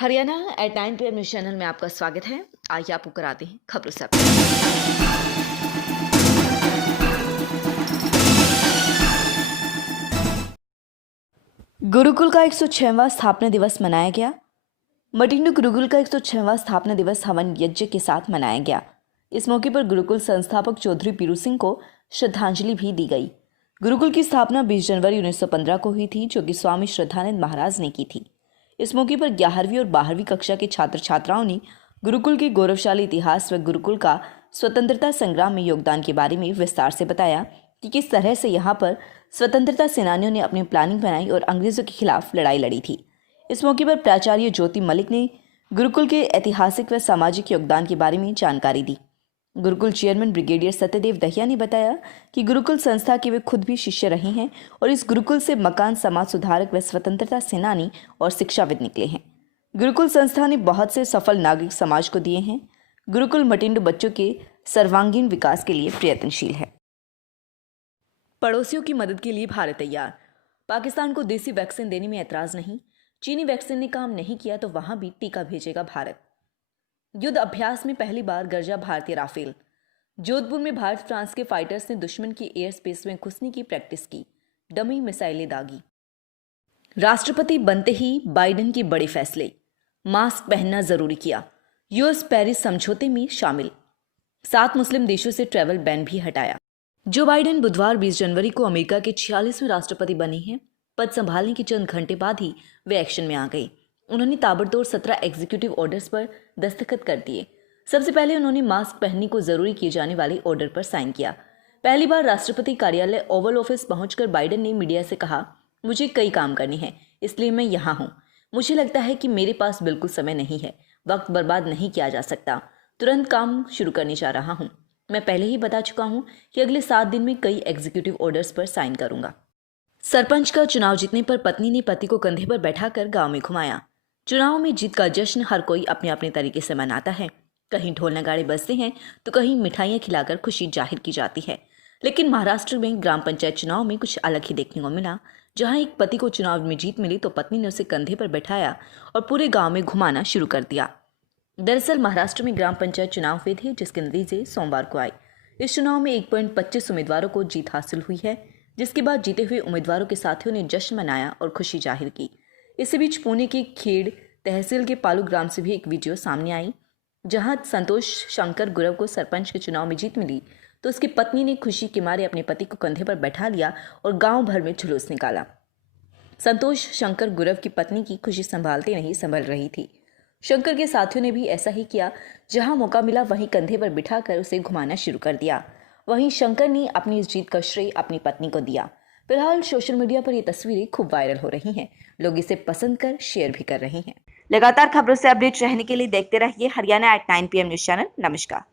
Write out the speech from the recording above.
Haryana at 9 PM news channel में आपका स्वागत है। आइए आपको कराते हैं खबरों से अपडेट। गुरुकुल का 106वां स्थापना दिवस मनाया गया। मटिंडू गुरुकुल का 106वां स्थापना दिवस हवन यज्ञ के साथ मनाया गया। इस मौके पर गुरुकुल संस्थापक चौधरी पीरू सिंह को श्रद्धांजलि भी दी गई। गुरुकुल की स्थापना 20 जनवरी 1915 को हुई थी, जो कि स्वामी श्रद्धानंद महाराज ने की थी। इस मौके पर 11वीं और 12वीं कक्षा के छात्र छात्राओं ने गुरुकुल के गौरवशाली इतिहास व गुरुकुल का स्वतंत्रता संग्राम में योगदान के बारे में विस्तार से बताया कि किस तरह से यहाँ पर स्वतंत्रता सेनानियों ने अपनी प्लानिंग बनाई और अंग्रेजों के खिलाफ लड़ाई लड़ी थी। इस मौके पर प्राचार्य ज्योति मलिक ने गुरुकुल के ऐतिहासिक व सामाजिक योगदान के बारे में जानकारी दी। गुरुकुल चेयरमैन ब्रिगेडियर सत्यदेव दहिया ने बताया कि गुरुकुल संस्था के वे खुद भी शिष्य रहे हैं और इस गुरुकुल से मकान समाज सुधारक व स्वतंत्रता सेनानी और शिक्षाविद निकले हैं। गुरुकुल संस्था ने बहुत से सफल नागरिक समाज को दिए हैं। गुरुकुल मटिंडू बच्चों के सर्वांगीण विकास के लिए प्रयत्नशील है। पड़ोसियों की मदद के लिए भारत तैयार। पाकिस्तान को देसी वैक्सीन देने में ऐतराज नहीं। चीनी वैक्सीन ने काम नहीं किया तो वहां भी टीका भेजेगा भारत। युद्ध अभ्यास में पहली बार गरजा भारतीय राफेल। जोधपुर में भारत फ्रांस के फाइटर्स ने दुश्मन की एयर स्पेस में घुसने की प्रैक्टिस की। डमी मिसाइलें दागी। राष्ट्रपति बनते ही बाइडेन के बड़े फैसले। मास्क पहनना जरूरी किया। यूएस पेरिस समझौते में शामिल। 7 मुस्लिम देशों से ट्रैवल बैन भी हटाया। जो बाइडेन बुधवार 20 जनवरी को अमेरिका के 46वें राष्ट्रपति बने हैं। पद संभालने के चंद घंटे बाद ही वे एक्शन में आ गए। उन्होंने ताबड़तोड़ 17 एग्जीक्यूटिव ऑर्डर्स पर दस्तखत कर दिए। सबसे पहले उन्होंने मास्क पहनने को जरूरी किए जाने वाले ऑर्डर पर साइन किया। पहली बार राष्ट्रपति कार्यालय ओवल ऑफिस पहुंचकर बाइडेन ने मीडिया से कहा, मुझे कई काम करने हैं, इसलिए मैं यहाँ हूँ। मुझे लगता है कि मेरे पास बिल्कुल समय नहीं है। वक्त बर्बाद नहीं किया जा सकता। तुरंत काम शुरू करने जा रहा हूँ। मैं पहले ही बता चुका हूँ कि अगले 7 दिन में कई एग्जीक्यूटिव ऑर्डर्स पर साइन करूंगा। सरपंच का चुनाव जीतने पर पत्नी ने पति को कंधे पर बैठाकर गांव में घुमाया। चुनाव में जीत का जश्न हर कोई अपने अपने तरीके से मनाता है। कहीं ढोल नगाड़े बजते हैं तो कहीं मिठाइयां खिलाकर खुशी जाहिर की जाती है। लेकिन महाराष्ट्र में ग्राम पंचायत चुनाव में कुछ अलग ही देखने को मिला। जहां एक पति को चुनाव में जीत मिली तो पत्नी ने उसे कंधे पर बैठाया और पूरे गाँव में घुमाना शुरू कर दिया। दरअसल महाराष्ट्र में ग्राम पंचायत चुनाव हुए थे, जिसके नतीजे सोमवार को आए। इस चुनाव में 1.25 उम्मीदवारों को जीत हासिल हुई है, जिसके बाद जीते हुए उम्मीदवारों के साथियों ने जश्न मनाया और खुशी जाहिर की। इसी बीच पुणे के खेड़ तहसील के पालू ग्राम से भी एक वीडियो सामने आई, जहां संतोष शंकर गुरव को सरपंच के चुनाव में जीत मिली तो उसकी पत्नी ने खुशी के मारे अपने पति को कंधे पर बैठा लिया और गांव भर में जुलूस निकाला। संतोष शंकर गुरव की पत्नी की खुशी संभालते नहीं संभल रही थी। शंकर के साथियों ने भी ऐसा ही किया। जहां मौका मिला वहीं कंधे पर बिठाकर उसे घुमाना शुरू कर दिया। वहीं शंकर ने अपनी इस जीत का श्रेय अपनी पत्नी को दिया। फिलहाल सोशल मीडिया पर ये तस्वीरें खूब वायरल हो रही हैं। लोग इसे पसंद कर शेयर भी कर रहे हैं। लगातार खबरों से अपडेट रहने के लिए देखते रहिए Haryana at 9 PM news channel. नमस्कार।